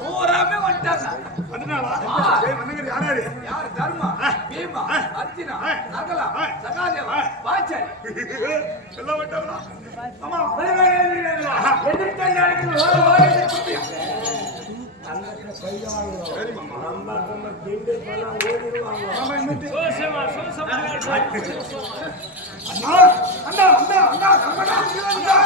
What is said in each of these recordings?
பூராமே வந்துட்டாங்க யார் தர்மா பீமா அர்ஜுனா நகலா சகாதேவா பாச்சாரி எல்லாம் வந்துட்டாங்களா? ஆமா. எதிர்த்த நாளைக்கு ஓட ஓட குட்டியா அண்ணா, அண்ணா, அண்ணா, அண்ணா, அண்ணா,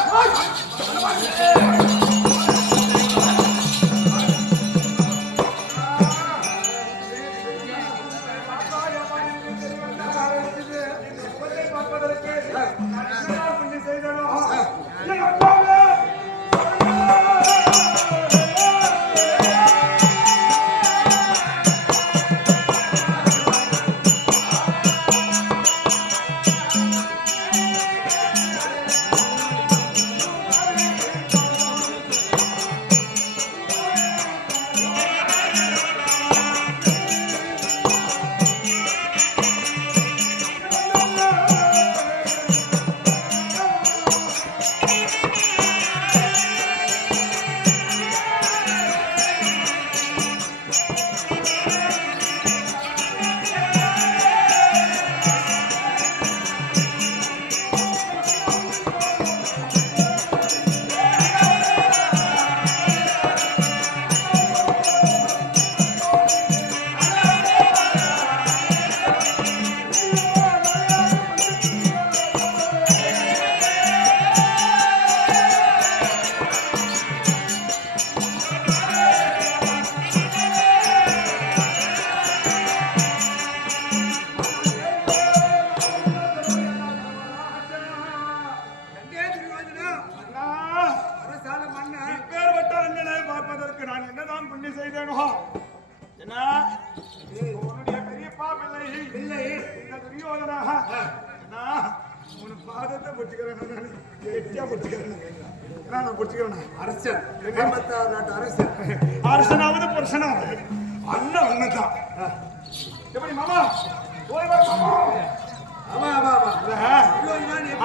அரசனாவது புருஷனாவது. அண்ணன் அண்ணன் தான் எப்படி மாமா? ஆமா ஆமா ஆமா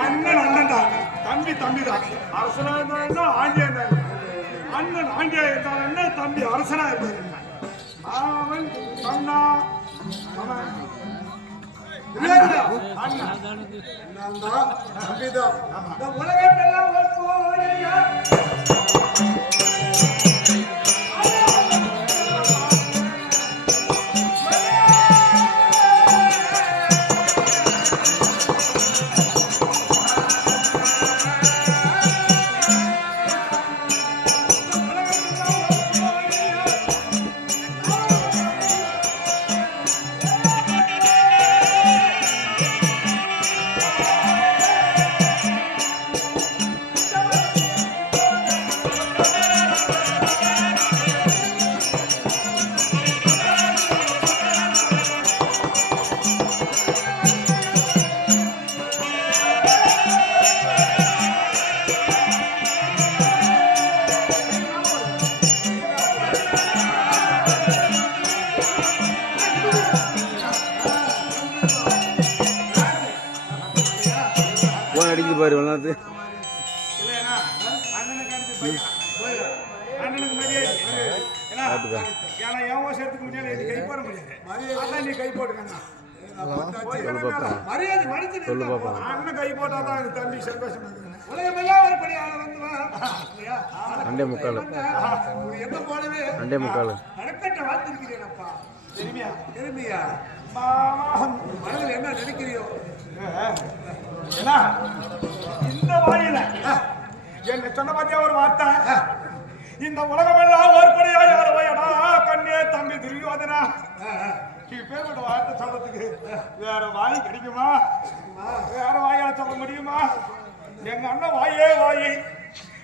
அண்ணன் அண்ணன் தான் தம்பி தம்பி தான் அரசனா இருந்தா ஆண்டியா இருந்தாரு அண்ணன் ஆண்டியா இருந்தார் என்ன? தம்பி அரசனா இருந்தார் அவன் அண்ணா அவன் அண்ணன். தான் தம்பிதான். இந்த உலகத்தெல்லாம் போட்டுக்கண்ணா. போய்க்கணும்னா, மரியாதை மனுஷன் சொல்லு பாப்பா. அண்ணன் கை போட்டாதான் தம்பி சந்தோஷமா. உலகமெல்லாம் ஒரு படி ஆள வந்து வா. இல்லையா? ரெண்டே முக்கால் எண்ணம் போலவே ரெண்டே முக்கால் நடக்கட்ட வாழ்ந்திருக்கிறேனப்பா பெருமையா? பெருமையா மாமா. மனதில் என்ன நினைக்கிறியோ ஏன்னா, இந்த வாயில என்ன சொன்ன பாத்தியா ஒரு வார்த்தை? இந்த உலகமெல்லாம் ஒருபடியா யார் வயடா கண்ணே தம்பி துரியோதனா. இப்பேற்பட்ட வார்த்தை சொல்றதுக்கு வேற வாய் கிடைக்குமா? வேற வாயால சொல்ல முடியுமா? எங்க அண்ணன் வாயே வாயை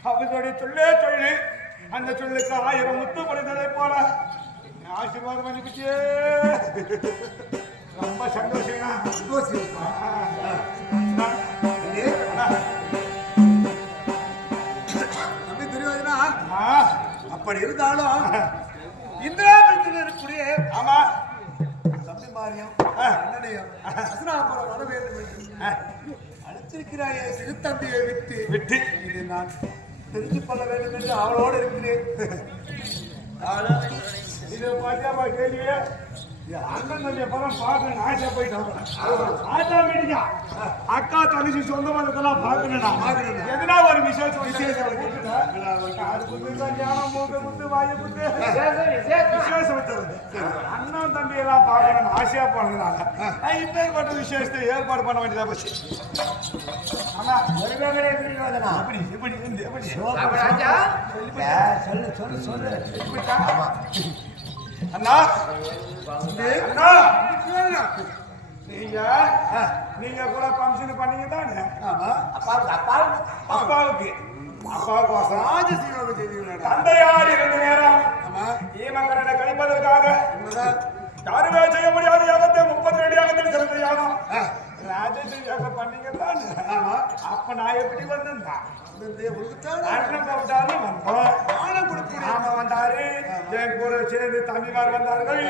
அவங்களுடைய சொல்லே சொல்லு அந்த சொல்லுக்கு ஆயிரம் முத்து படைத்ததை போல ஆசீர்வாதம் பண்ணிக்கிட்டே தம்பி துரியோதனா அப்படி இருந்தாலும் இந்திராபுரத்தில் இருக்கக்கூடிய ஆமா. தம்பி மாரியம் அண்ணனையும் அசுராபுரம் வர வேண்டும் என்று அழைத்திருக்கிறாயே சிறு தம்பியை விட்டு. விட்டு. இதை நான் தெரிந்து கொள்ள வேண்டும் என்று அவளோடு இருக்கிறேன். இது பாத்தியாப்பா கேள்வி அண்ணன் தம்பி படம் பார்க்கணும். ஆசை போயிட்டு ஆட்டோமேட்டிக்கா அக்கா தங்கச்சி சொந்த பந்தத்தெல்லாம் பார்க்கணும்டா. எதுனா ஒரு விசேஷம் விசேஷம் கல்யாணம் மூக்கு குத்து வாயு குத்து. விசேஷம் அண்ணன் தம்பி எல்லாம் பார்க்கணும் ஆசையா போனதுனால. இப்பேற்பட்ட விசேஷத்தை ஏற்பாடு பண்ண வேண்டியதா போச்சு. ஆனா எப்படி எப்படி எப்படி ராஜா சொல்லு சொல்லு சொல்லு. அண்ணா அண்ணா நீங்க நீங்க கூட ஃபங்க்ஷன் பண்ணீங்க தானே? ஆமா. அப்பாவுக்கு அப்பாவுக்கு. அப்பாவுக்கு. அப்பாவுக்கு வாசம் ராஜசீமாவை செய்தீங்களா தந்தையார் இருந்த நேரம். ஆமா. ஈமங்கரனை கழிப்பதற்காக. யாருமே செய்ய முடியாத யாகத்தை முப்பத்தி ரெண்டு யாகத்தில் யாகம். ராஜேஸ்வரி யாகம் பண்ணீங்க தானே ஆமா அப்ப நான் எப்படி வந்திருந்தேன் உலகத்தால அண்ணன் வந்தோம். ஆணம் கொடுக்கணும் மாமா வந்தாரு. என் கூட சேர்ந்து தம்பிமார் வந்தார்கள்.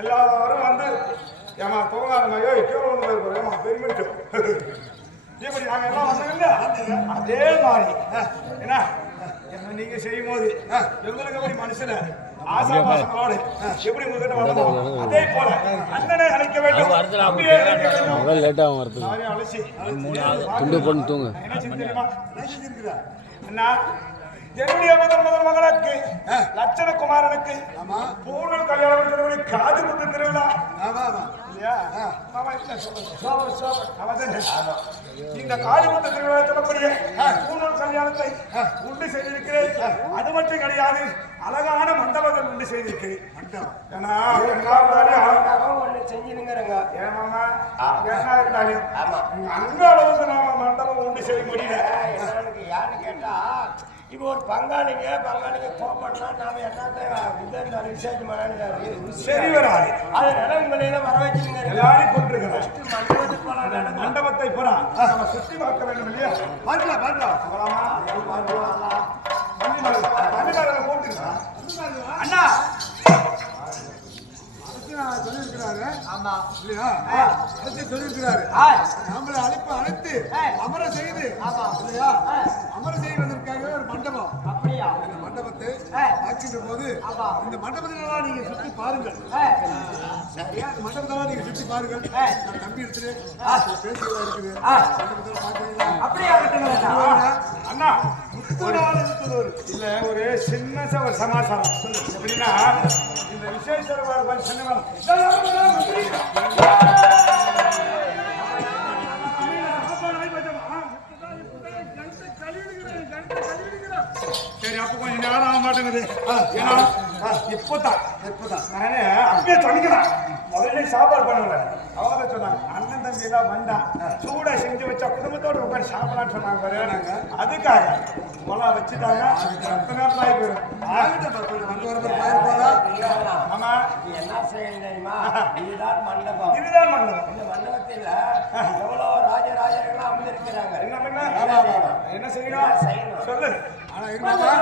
எல்லாரும் வந்து ஏமா தூங்காதுமா யோ கீழே வந்து இப்படி நாங்க எல்லாம் வந்தாங்கல்ல அதே மாதிரி. என்ன? என்ன நீங்க செய்யும் போது எங்களுக்கு எப்படி மனுஷன ஆசாபாசங்களோடு எப்படி உங்ககிட்ட வந்தோம்? அதே போல அண்ணனை அழைக்க வேண்டும். அதான் லேட்டாகும் வரதுக்கு எல்லாரையும் அழைச்சி துண்டு போட்டு தூங்க. என்னுடைய முதல் முதல் மகனுக்கு லட்சண குமாரனுக்கு ஆமா. பூர்வல் கல்யாணம் திருவிழி காது குத்து திருவிழா. இந்த காது குத்து திருவிழா சொல்லக்கூடிய கல்யாணத்தை உண்டு செய்திருக்கிறேன். அது மட்டும் கிடையாது அழகான மண்டபத்தில் உண்டு செய்திருக்கிறேன். ஆமா. அங்க அளவுக்கு நாம மண்டபம் உண்டு செய்ய முடியல. யாரு கேட்டா இப்போ ஒரு பங்காளிங்க பங்காளிங்க கோபம்னா நாம என்னத்த விசேஷம் பண்ணாலும் சரி. வராது. அதனால உங்களை எல்லாம் வர வச்சுங்க எல்லாரையும் கொண்டிருக்கிறேன் மண்டபத்துக்கு போலாம் மண்டபத்தை புறா. நம்ம சுத்தி பார்க்க வேண்டும் இல்லையா? பார்க்கலாம் பார்க்கலாம். போலாமா? தம்பிமார்களை கூப்பிட்டுங்களா? அண்ணா! நான் சொல்லியிருக்கிறாரு. ஆமா. இல்லையா? சொல்லியிருக்கிறாரு. இந்த மண்டபத்திலெல்லாம் நீங்க சுத்தி பாருங்கள். சரியா? இந்த மண்டபத்தெல்லாம் நீங்க சுத்தி பாருங்கள். நான் தம்பி எடுத்துட்டு பேசுகிறதா இருக்குது. மண்டபத்தில் பார்த்தீங்களா அப்படியா அண்ணா. இல்ல ஒரு சின்ன சமாச்சாரம் எப்படின்னா இந்த விசேஷ சின்ன கொஞ்சம் நேரம் ஆக மாட்டேங்குது. ஏன்னா இப்பதான் இப்பதான். நானே அப்படியே தணிக்கிறேன் முதல்ல சாப்பாடு பண்ணல அவங்க தான் சொன்னாங்க. அண்ணன் தம்பி எல்லாம் வந்தா சூடா செஞ்சு வச்சா குடும்பத்தோட உட்காந்து சாப்பிடலாம்னு சொன்னாங்க பாரு. அதுக்காக முதல்ல வச்சுட்டாங்க. பத்து நேரம் ஆகி போயிடும். ஆகிட்ட கொஞ்சம் வந்து வரப்போ பயிர் போதா? ஆமா. என்ன செய்யணும் இதுதான் மண்டபம். இதுதான் மண்டபம். இந்த மண்டபத்தில் எவ்வளவு ராஜராஜர்கள் அமர்ந்திருக்கிறாங்க. என்ன செய்யணும். சொல்லு. ஆனா இருந்தா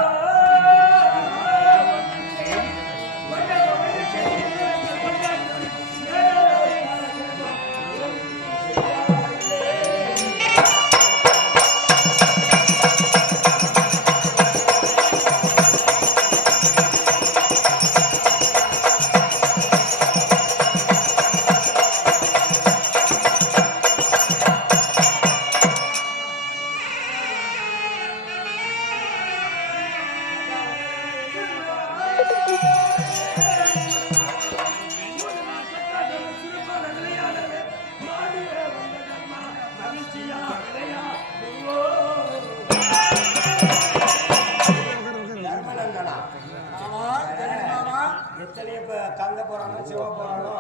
போறானோ சிவ போறானோ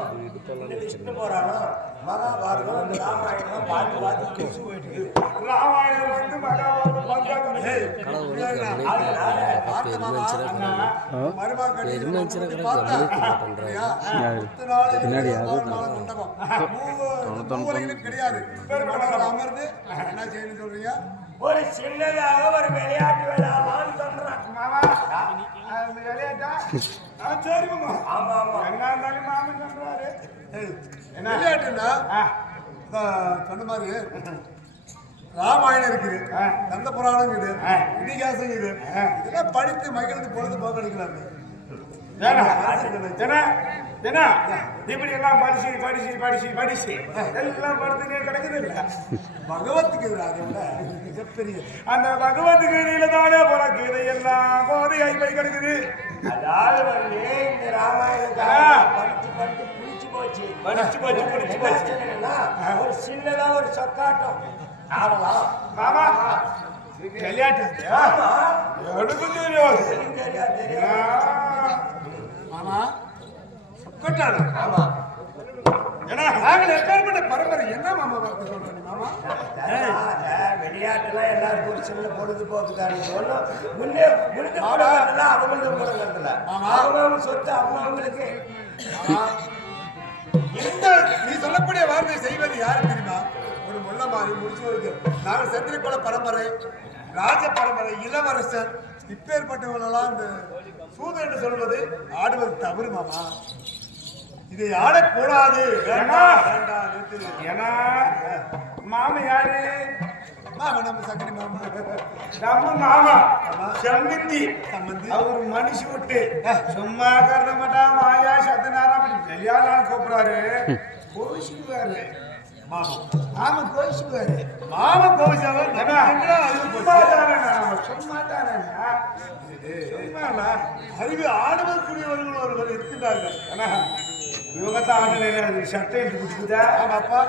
விஷ்ணு போறானோ மகாபாரதம் ராமாயணம் பாட்டு பாட்டு கிசு போயிட்டு ராமாயணம் வந்து மகாபாரதம் அமர்ந்து என்ன செய்யணும் சொல்றீங்க? ஒரு சின்னதாக ஒரு விளையாட்டு சொல்றேன். ஆ, சரி மாமா ஆமா ஆமா. என்ன இருந்தாலும் மாமன் சொல்றாரு. என்ன? இந்த சொன்ன மாதிரி ராமாயணம் இருக்குது. கந்த புராணம் இருக்குது. இதிகாசம் இருக்குது. இதெல்லாம் படித்து மகிழ்ந்து பொழுது ஏன்னா, இப்படி எல்லாம் படிச்சு படிச்சு படிச்சு படிச்சு எல்லாம் படுத்துனே கிடக்குது இல்ல? பகவத்துக்கு மிகப்பெரிய அந்த பகவத் கீதையில தானே பிறகு இதையெல்லாம் கோதையாய் போய் கிடக்குது. அதாவது வந்து இந்த ராமாயணம். படிச்சு படிச்சு புடிச்சு போச்சு. படிச்சு போச்சு, என்ன போச்சு. ஒரு சின்னதா ஒரு சொக்காட்டம் ஆடலாம் மாமா விளையாட்டு தெரியாது. மாமா ஆமா. நாங்கள் எப்பேற்பட்ட பரம்பரை. என்ன மாமா வார்த்தை சொல்றீங்க மாமா? விளையாட்டுலாம் எல்லாருக்கும் ஒரு சின்ன பொழுதுபோக்கு தான் ஒன்றும் முன்னே முடிஞ்ச போடுறதில்ல அவங்களும் போடுறதில்ல அவங்க சொத்து அவங்க அவங்களுக்கு. இந்த நீ சொல்லக்கூடிய வார்த்தை செய்வது யாரு தெரியுமா? ஒரு முள்ள மாதிரி முடிச்சு வருது நாங்கள் சந்திரகுல பரம்பரை ராஜ பரம்பரை இளவரசர் இப்பேற்பட்டவங்களெல்லாம் இந்த சூது என்று சொல்வது ஆடுவது தவறு மாமா. இதை ஆடக்கூடாது வேண்டாம். ஏன்னா மாமா யாரு மாமா நம்ம சக்கரி மாமா. நம்ம மாமா செம்மந்தி சம்மந்தி. அவர் மனுஷி விட்டு சும்மா கருத மாட்டான் வாயா சத்தனாரா அப்படி கல்யாணம் கூப்பிடுறாரு. கோவிச்சுக்குவாரு. மாமா. மாமா ஏன்னா, எங்கடா அறிவு சும்மா நம்ம சும்மா தானேண்ணா. சும்மாண்ணா. அறிவு ஆடுவதற்குரியவர்கள் ஒருவர் இருக்கின்றார்கள். இவங்க தான் ஆடல சட்டை எடுத்து குடிக்குதா ஆமாப்பா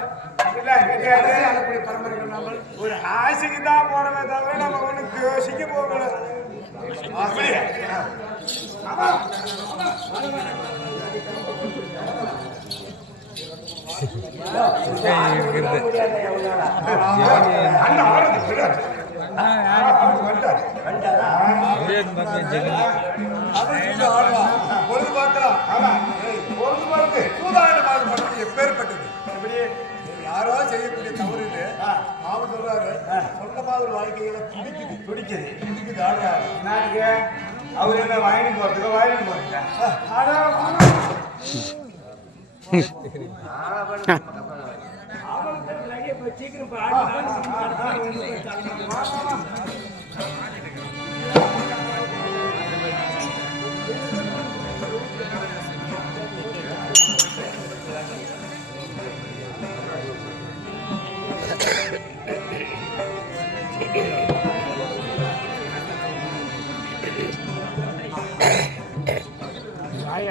இல்ல கிடையாது ஒரு ஆசைக்கு தான் தவிர நம்ம ஒண்ணு யோசிக்க போகல. பொழுது பார்க்கலாம் ஆமா. பொழுது பார்த்து. சூதாயனமாக பண்றது எப்பேற்பட்டது எப்படி? யாரோ செய்யக்கூடிய தவறு இது மாமன் சொல்றாரு சொந்தமாக ஒரு வாழ்க்கையில துடிக்குது பிடிக்குது. துடிக்குது ஆடுறாரு? அவர் என்ன வயலுக்கு போறதுக்கு வயலுக்கு போறதுக்கா?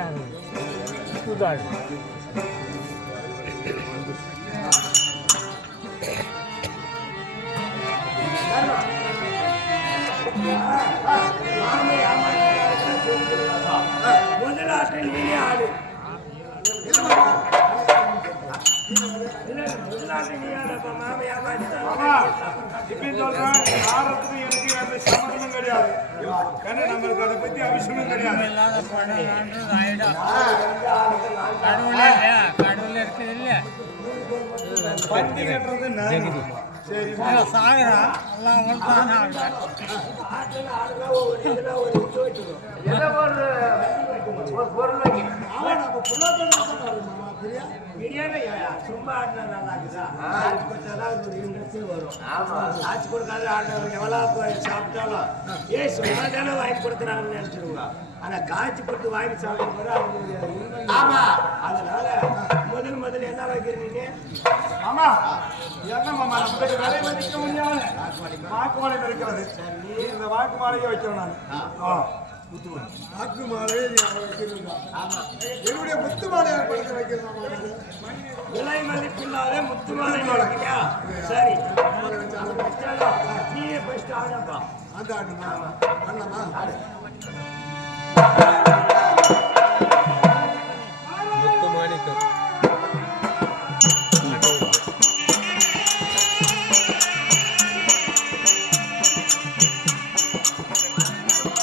அதான் வாங்க. சீக்கிரம் முதலாட்டு சம்மந்தமும் கிடையாது. ஏன்னா நம்மளுக்கு அதை பத்தி அவசியமும் கிடையாது. கடவுள் இருக்குது இல்ல பந்தி கட்டுறது நான். சரி சாகுறான் எல்லாம் பொருள் வைங்க. சும்மா ஆடினா நல்லா இருக்குதா? காசு வரும். காசு கொடுக்காத ஆடுறவங்க சாப்பிட்டாலும், சும்மா தானே வாங்கி கொடுக்குறாங்கன்னு ஆனா காய்ச்சி போட்டு வாங்கி சாப்பிடும்போது அது அதனால முதல் முதல்ல என்ன வைக்கிறீங்க மாமா என்ன மாமா நமக்கு விலை மதிக்க வாக்கு இருக்கிறது இந்த வாக்கு மாலையை வைக்கிறேன் நான் ஆ. நீ அவன் வைக்கிறீங்க என்னுடைய முத்து மாலையை படுக்க வைக்கிறது விலை மதிப்பில்லாத முத்து மாலை சரி ஃபர்ஸ்ட் அந்த ஆடுமா பண்ணலாமா